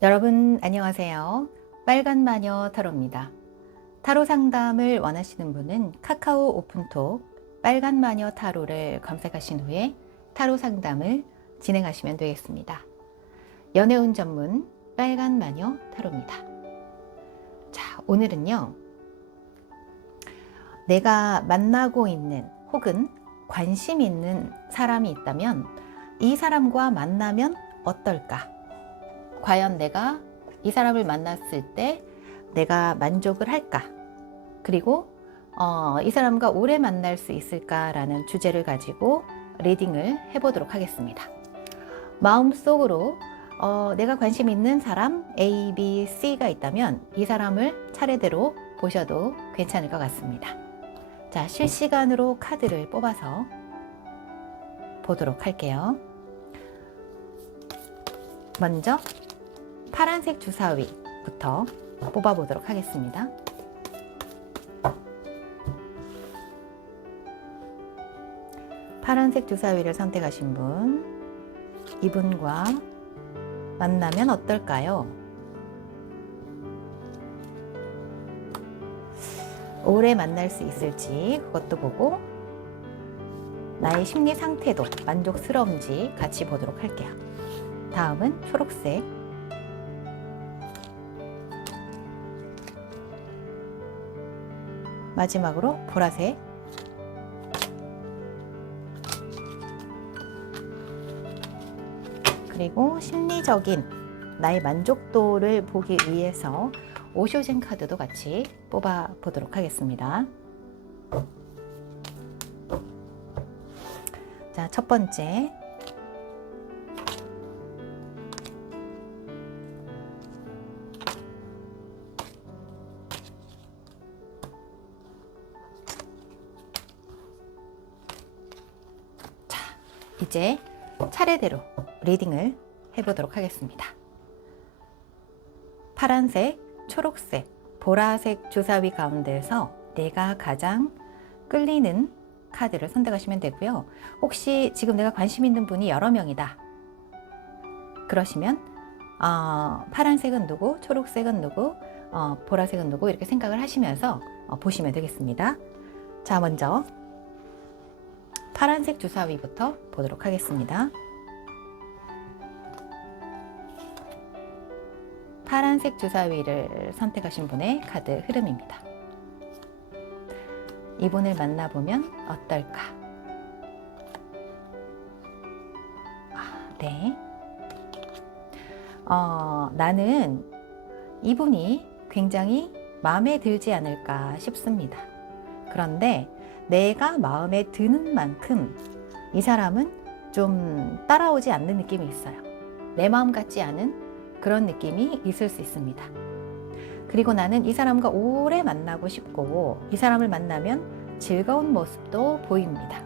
여러분 안녕하세요. 빨간 마녀 타로입니다. 타로 상담을 원하시는 분은 카카오 오픈톡 빨간 마녀 타로를 검색하신 후에 타로 상담을 진행하시면 되겠습니다. 연애운 전문 빨간 마녀 타로입니다. 자, 오늘은요. 내가 만나고 있는 혹은 관심 있는 사람이 있다면 이 사람과 만나면 어떨까? 과연 내가 이 사람을 만났을 때 내가 만족을 할까? 그리고 이 사람과 오래 만날 수 있을까라는 주제를 가지고 리딩을 해보도록 하겠습니다. 마음속으로 내가 관심 있는 사람 A, B, C가 있다면 이 사람을 차례대로 보셔도 괜찮을 것 같습니다. 자, 실시간으로 카드를 뽑아서 보도록 할게요. 먼저 파란색 주사위부터 뽑아보도록 하겠습니다. 파란색 주사위를 선택하신 분, 이분과 만나면 어떨까요? 오래 만날 수 있을지 그것도 보고 나의 심리 상태도 만족스러운지 같이 보도록 할게요. 다음은 초록색, 마지막으로 보라색, 그리고 심리적인 나의 만족도를 보기 위해서 오쇼젠 카드도 같이 뽑아 보도록 하겠습니다. 자, 첫 번째 이제 차례대로 리딩을 해보도록 하겠습니다. 파란색, 초록색, 보라색 주사위 가운데에서 내가 가장 끌리는 카드를 선택하시면 되고요. 혹시 지금 내가 관심 있는 분이 여러 명이다. 그러시면 파란색은 누구, 초록색은 누구, 보라색은 누구 이렇게 생각을 하시면서 보시면 되겠습니다. 자, 먼저 파란색 주사위부터 보도록 하겠습니다. 파란색 주사위를 선택하신 분의 카드 흐름입니다. 이분을 만나보면 어떨까? 네. 나는 이분이 굉장히 마음에 들지 않을까 싶습니다. 그런데 내가 마음에 드는 만큼 이 사람은 좀 따라오지 않는 느낌이 있어요. 내 마음 같지 않은 그런 느낌이 있을 수 있습니다. 그리고 나는 이 사람과 오래 만나고 싶고 이 사람을 만나면 즐거운 모습도 보입니다.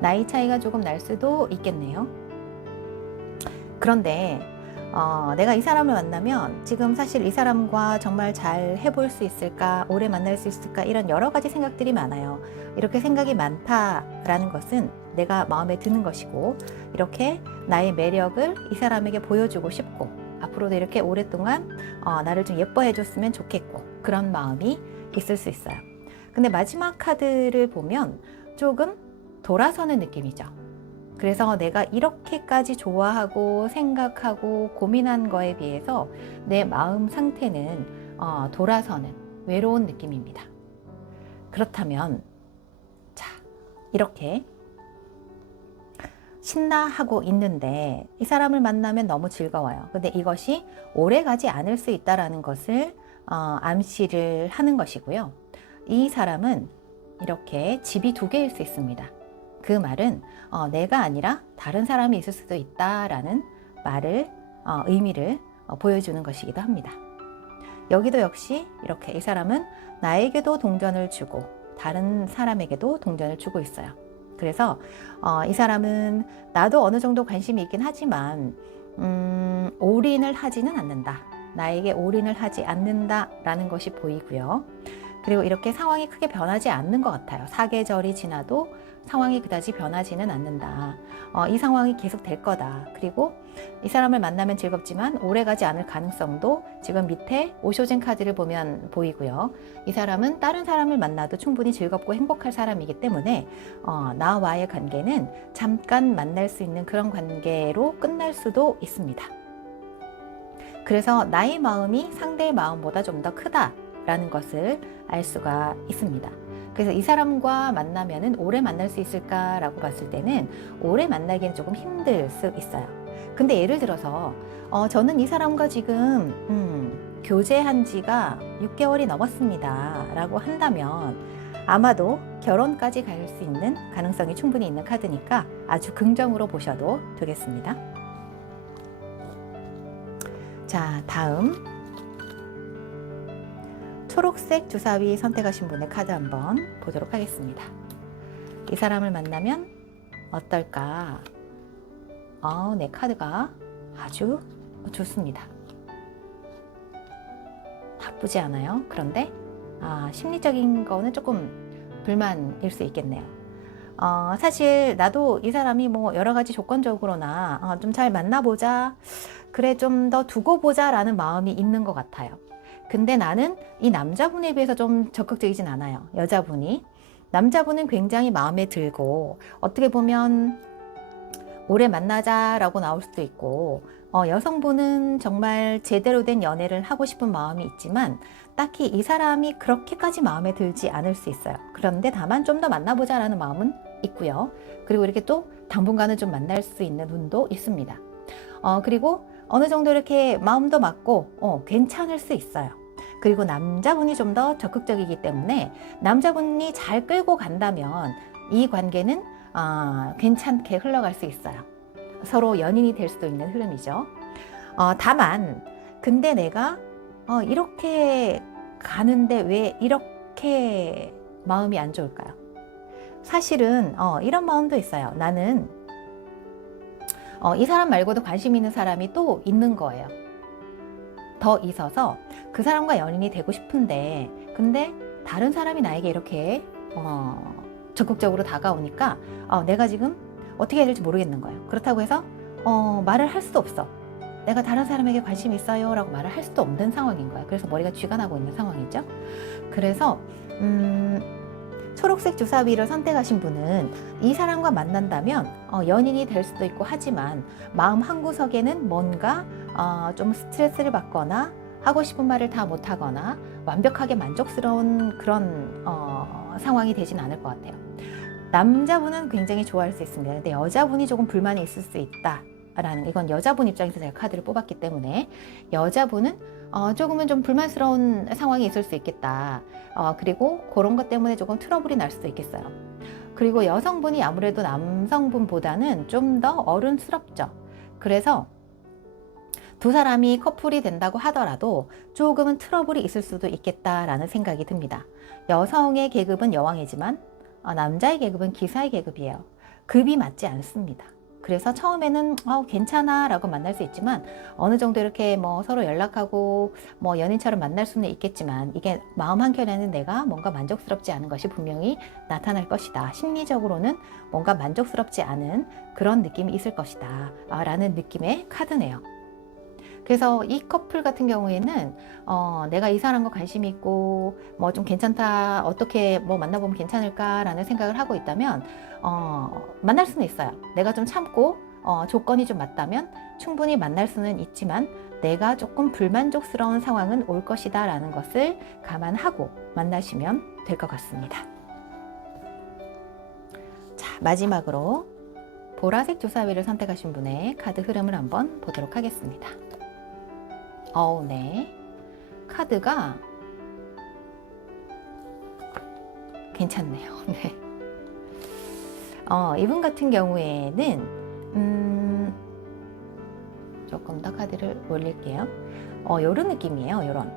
나이 차이가 조금 날 수도 있겠네요. 그런데 내가 이 사람을 만나면 지금 사실 이 사람과 정말 잘 해볼 수 있을까, 오래 만날 수 있을까 이런 여러 가지 생각들이 많아요. 이렇게 생각이 많다라는 것은 내가 마음에 드는 것이고 이렇게 나의 매력을 이 사람에게 보여주고 싶고 앞으로도 이렇게 오랫동안 나를 좀 예뻐해 줬으면 좋겠고 그런 마음이 있을 수 있어요. 근데 마지막 카드를 보면 조금 돌아서는 느낌이죠. 그래서 내가 이렇게까지 좋아하고 생각하고 고민한 거에 비해서 내 마음 상태는 돌아서는 외로운 느낌입니다. 그렇다면 자, 이렇게 신나하고 있는데 이 사람을 만나면 너무 즐거워요. 근데 이것이 오래 가지 않을 수 있다는 것을 암시를 하는 것이고요. 이 사람은 이렇게 집이 두 개일 수 있습니다. 그 말은 내가 아니라 다른 사람이 있을 수도 있다라는 말을 의미를 보여주는 것이기도 합니다. 여기도 역시 이렇게 이 사람은 나에게도 동전을 주고 다른 사람에게도 동전을 주고 있어요. 그래서 이 사람은 나도 어느 정도 관심이 있긴 하지만 올인을 하지는 않는다. 나에게 올인을 하지 않는다라는 것이 보이고요. 그리고 이렇게 상황이 크게 변하지 않는 것 같아요. 사계절이 지나도 상황이 그다지 변하지는 않는다. 이 상황이 계속 될 거다. 그리고 이 사람을 만나면 즐겁지만 오래가지 않을 가능성도 지금 밑에 오쇼진 카드를 보면 보이고요. 이 사람은 다른 사람을 만나도 충분히 즐겁고 행복할 사람이기 때문에 나와의 관계는 잠깐 만날 수 있는 그런 관계로 끝날 수도 있습니다. 그래서 나의 마음이 상대의 마음보다 좀 더 크다라는 것을 알 수가 있습니다. 그래서 이 사람과 만나면은 오래 만날 수 있을까라고 봤을 때는 오래 만나기엔 조금 힘들 수 있어요. 근데 예를 들어서 저는 이 사람과 지금 교제한 지가 6개월이 넘었습니다 라고 한다면 아마도 결혼까지 갈 수 있는 가능성이 충분히 있는 카드니까 아주 긍정으로 보셔도 되겠습니다. 자, 다음 초록색 주사위 선택하신 분의 카드 한번 보도록 하겠습니다. 이 사람을 만나면 어떨까? 내 카드가 아주 좋습니다. 나쁘지 않아요. 그런데 심리적인 거는 조금 불만일 수 있겠네요. 사실 나도 이 사람이 뭐 여러 가지 조건적으로나 좀 잘 만나보자, 그래 좀 더 두고 보자 라는 마음이 있는 것 같아요. 근데 나는 이 남자분에 비해서 좀 적극적이진 않아요. 여자분이. 남자분은 굉장히 마음에 들고 어떻게 보면 오래 만나자라고 나올 수도 있고 여성분은 정말 제대로 된 연애를 하고 싶은 마음이 있지만 딱히 이 사람이 그렇게까지 마음에 들지 않을 수 있어요. 그런데 다만 좀 더 만나보자라는 마음은 있고요. 그리고 이렇게 또 당분간은 좀 만날 수 있는 운도 있습니다. 그리고 어느 정도 이렇게 마음도 맞고 괜찮을 수 있어요. 그리고 남자분이 좀 더 적극적이기 때문에 남자분이 잘 끌고 간다면 이 관계는 괜찮게 흘러갈 수 있어요. 서로 연인이 될 수도 있는 흐름이죠. 다만 근데 내가 이렇게 가는데 왜 이렇게 마음이 안 좋을까요? 사실은 이런 마음도 있어요. 나는 이 사람 말고도 관심 있는 사람이 또 있는 거예요. 더 있어서 그 사람과 연인이 되고 싶은데 근데 다른 사람이 나에게 이렇게 적극적으로 다가오니까 내가 지금 어떻게 해야 될지 모르겠는 거예요. 그렇다고 해서 말을 할 수도 없어. 내가 다른 사람에게 관심이 있어요 라고 말을 할 수도 없는 상황인 거예요. 그래서 머리가 쥐가 나고 있는 상황이죠. 그래서 초록색 주사위를 선택하신 분은 이 사람과 만난다면 연인이 될 수도 있고 하지만 마음 한구석에는 뭔가 좀 스트레스를 받거나 하고 싶은 말을 다 못하거나 완벽하게 만족스러운 그런 상황이 되진 않을 것 같아요. 남자분은 굉장히 좋아할 수 있습니다. 근데 여자분이 조금 불만이 있을 수 있다. 이건 여자분 입장에서 제가 카드를 뽑았기 때문에 여자분은 조금은 좀 불만스러운 상황이 있을 수 있겠다. 그리고 그런 것 때문에 조금 트러블이 날 수도 있겠어요. 그리고 여성분이 아무래도 남성분보다는 좀 더 어른스럽죠. 그래서 두 사람이 커플이 된다고 하더라도 조금은 트러블이 있을 수도 있겠다라는 생각이 듭니다. 여성의 계급은 여왕이지만 남자의 계급은 기사의 계급이에요. 급이 맞지 않습니다. 그래서 처음에는 괜찮아 라고 만날 수 있지만 어느 정도 이렇게 뭐 서로 연락하고 뭐 연인처럼 만날 수는 있겠지만 이게 마음 한켠에는 내가 뭔가 만족스럽지 않은 것이 분명히 나타날 것이다. 심리적으로는 뭔가 만족스럽지 않은 그런 느낌이 있을 것이다 라는 느낌의 카드네요. 그래서 이 커플 같은 경우에는 내가 이 사람과 관심이 있고 뭐 좀 괜찮다, 어떻게 뭐 만나보면 괜찮을까라는 생각을 하고 있다면 만날 수는 있어요. 내가 좀 참고 조건이 좀 맞다면 충분히 만날 수는 있지만 내가 조금 불만족스러운 상황은 올 것이다 라는 것을 감안하고 만나시면 될 것 같습니다. 자, 마지막으로 보라색 주사위를 선택하신 분의 카드 흐름을 한번 보도록 하겠습니다. 네. 카드가 괜찮네요. 네. 이분 같은 경우에는 조금 더 카드를 올릴게요. 요런 느낌이에요. 요런.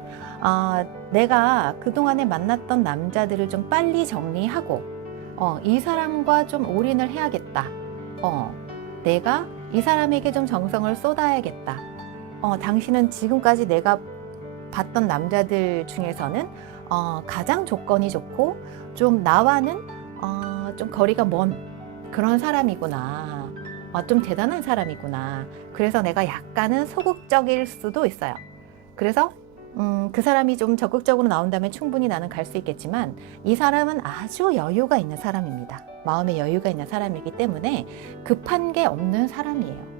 내가 그동안에 만났던 남자들을 좀 빨리 정리하고 이 사람과 좀 올인을 해야겠다. 내가 이 사람에게 좀 정성을 쏟아야겠다. 당신은 지금까지 내가 봤던 남자들 중에서는 가장 조건이 좋고 좀 나와는 좀 거리가 먼 그런 사람이구나. 좀 대단한 사람이구나. 그래서 내가 약간은 소극적일 수도 있어요. 그래서 그 사람이 좀 적극적으로 나온다면 충분히 나는 갈 수 있겠지만 이 사람은 아주 여유가 있는 사람입니다. 마음에 여유가 있는 사람이기 때문에 급한 게 없는 사람이에요.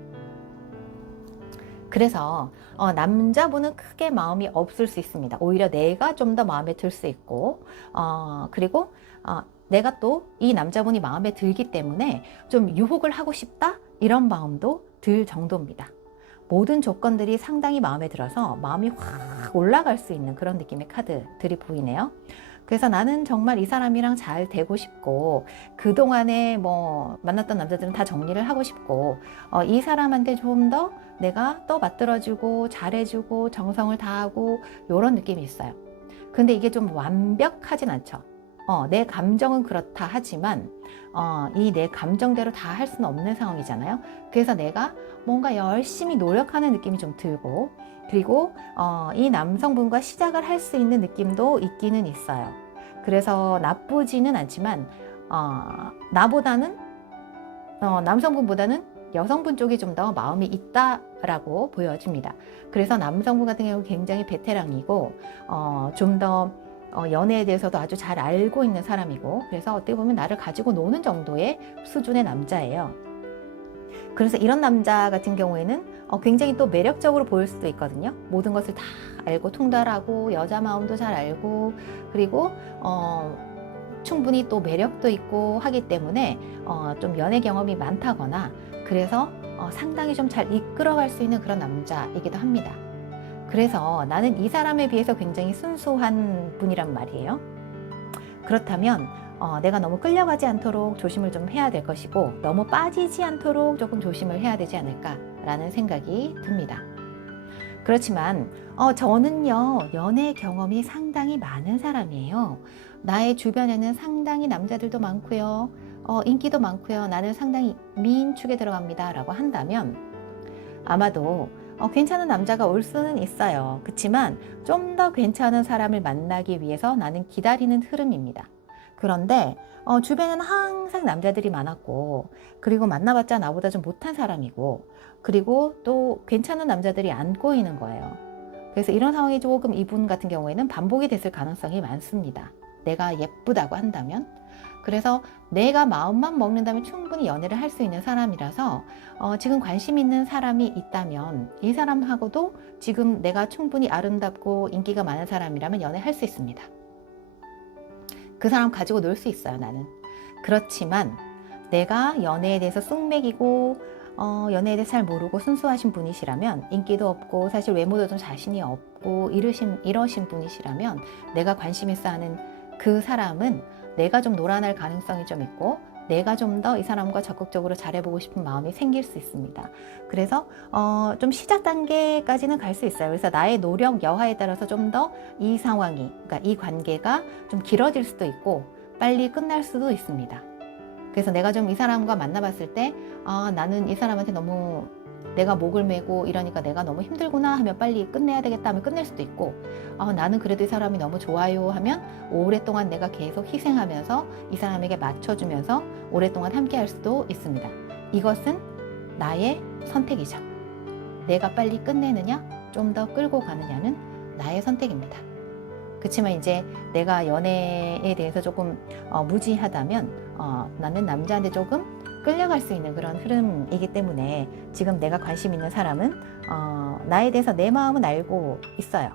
그래서 남자분은 크게 마음이 없을 수 있습니다. 오히려 내가 좀 더 마음에 들 수 있고 그리고 내가 또 이 남자분이 마음에 들기 때문에 좀 유혹을 하고 싶다 이런 마음도 들 정도입니다. 모든 조건들이 상당히 마음에 들어서 마음이 확 올라갈 수 있는 그런 느낌의 카드들이 보이네요. 그래서 나는 정말 이 사람이랑 잘 되고 싶고 그동안에 뭐 만났던 남자들은 다 정리를 하고 싶고 이 사람한테 좀 더 내가 또 맞들어주고 잘해주고 정성을 다하고 이런 느낌이 있어요. 근데 이게 좀 완벽하진 않죠. 내 감정은 그렇다 하지만 이 내 감정대로 다 할 수는 없는 상황이잖아요. 그래서 내가 뭔가 열심히 노력하는 느낌이 좀 들고 그리고 이 남성분과 시작을 할 수 있는 느낌도 있기는 있어요. 그래서 나쁘지는 않지만 나보다는 남성분보다는 여성분 쪽이 좀 더 마음이 있다라고 보여집니다. 그래서 남성분 같은 경우 굉장히 베테랑이고 좀 더 연애에 대해서도 아주 잘 알고 있는 사람이고 그래서 어떻게 보면 나를 가지고 노는 정도의 수준의 남자예요. 그래서 이런 남자 같은 경우에는 굉장히 또 매력적으로 보일 수도 있거든요. 모든 것을 다 알고 통달하고 여자 마음도 잘 알고 그리고 충분히 또 매력도 있고 하기 때문에 좀 연애 경험이 많다거나 그래서 상당히 좀 잘 이끌어갈 수 있는 그런 남자이기도 합니다. 그래서 나는 이 사람에 비해서 굉장히 순수한 분이란 말이에요. 그렇다면 내가 너무 끌려가지 않도록 조심을 좀 해야 될 것이고 너무 빠지지 않도록 조금 조심을 해야 되지 않을까라는 생각이 듭니다. 그렇지만 저는요 연애 경험이 상당히 많은 사람이에요. 나의 주변에는 상당히 남자들도 많고요. 인기도 많고요. 나는 상당히 미인 축에 들어갑니다 라고 한다면 아마도 괜찮은 남자가 올 수는 있어요. 그렇지만 좀 더 괜찮은 사람을 만나기 위해서 나는 기다리는 흐름입니다. 그런데 주변에는 항상 남자들이 많았고 그리고 만나봤자 나보다 좀 못한 사람이고 그리고 또 괜찮은 남자들이 안 꼬이는 거예요. 그래서 이런 상황이 조금 이분 같은 경우에는 반복이 됐을 가능성이 많습니다. 내가 예쁘다고 한다면 그래서 내가 마음만 먹는다면 충분히 연애를 할 수 있는 사람이라서 지금 관심 있는 사람이 있다면 이 사람하고도 지금 내가 충분히 아름답고 인기가 많은 사람이라면 연애할 수 있습니다. 그 사람 가지고 놀 수 있어요, 나는. 그렇지만 내가 연애에 대해서 쑥맥이고 연애에 대해서 잘 모르고 순수하신 분이시라면 인기도 없고 사실 외모도 좀 자신이 없고 이러신 분이시라면 내가 관심 있어 하는 그 사람은 내가 좀 놀아날 가능성이 좀 있고 내가 좀 더 이 사람과 적극적으로 잘해보고 싶은 마음이 생길 수 있습니다. 그래서 좀 시작 단계까지는 갈 수 있어요. 그래서 나의 노력 여하에 따라서 좀 더 이 상황이 그러니까 이 관계가 좀 길어질 수도 있고 빨리 끝날 수도 있습니다. 그래서 내가 좀 이 사람과 만나봤을 때 나는 이 사람한테 너무 내가 목을 메고 이러니까 내가 너무 힘들구나 하면 빨리 끝내야 되겠다 하면 끝낼 수도 있고 나는 그래도 이 사람이 너무 좋아요 하면 오랫동안 내가 계속 희생하면서 이 사람에게 맞춰주면서 오랫동안 함께 할 수도 있습니다. 이것은 나의 선택이죠. 내가 빨리 끝내느냐 좀 더 끌고 가느냐는 나의 선택입니다. 그렇지만 이제 내가 연애에 대해서 조금 무지하다면 나는 남자한테 조금 끌려갈 수 있는 그런 흐름이기 때문에 지금 내가 관심 있는 사람은 나에 대해서 내 마음은 알고 있어요.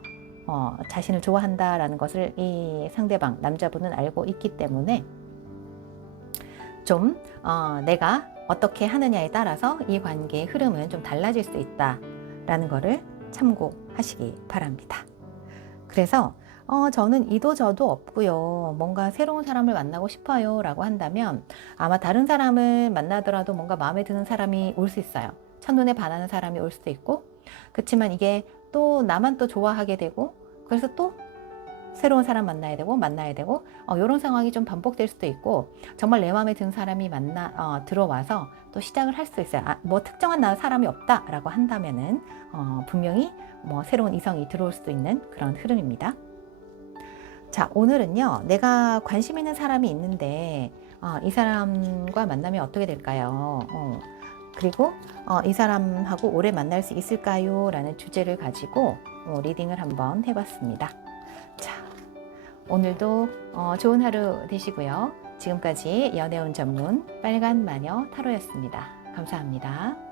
자신을 좋아한다라는 것을 이 상대방 남자분은 알고 있기 때문에 좀 내가 어떻게 하느냐에 따라서 이 관계의 흐름은 좀 달라질 수 있다라는 것을 참고하시기 바랍니다. 그래서 저는 이도 저도 없고요. 뭔가 새로운 사람을 만나고 싶어요 라고 한다면 아마 다른 사람을 만나더라도 뭔가 마음에 드는 사람이 올 수 있어요. 첫눈에 반하는 사람이 올 수도 있고 그렇지만 이게 또 나만 또 좋아하게 되고 그래서 또 새로운 사람 만나야 되고 이런 상황이 좀 반복될 수도 있고 정말 내 마음에 드는 사람이 들어와서 또 시작을 할 수 있어요. 뭐 특정한 사람이 없다라고 한다면은 분명히 뭐 새로운 이성이 들어올 수도 있는 그런 흐름입니다. 자, 오늘은요, 내가 관심 있는 사람이 있는데, 이 사람과 만나면 어떻게 될까요? 그리고 이 사람하고 오래 만날 수 있을까요? 라는 주제를 가지고 리딩을 한번 해봤습니다. 자, 오늘도 좋은 하루 되시고요. 지금까지 연애운 전문 빨간 마녀 타로였습니다. 감사합니다.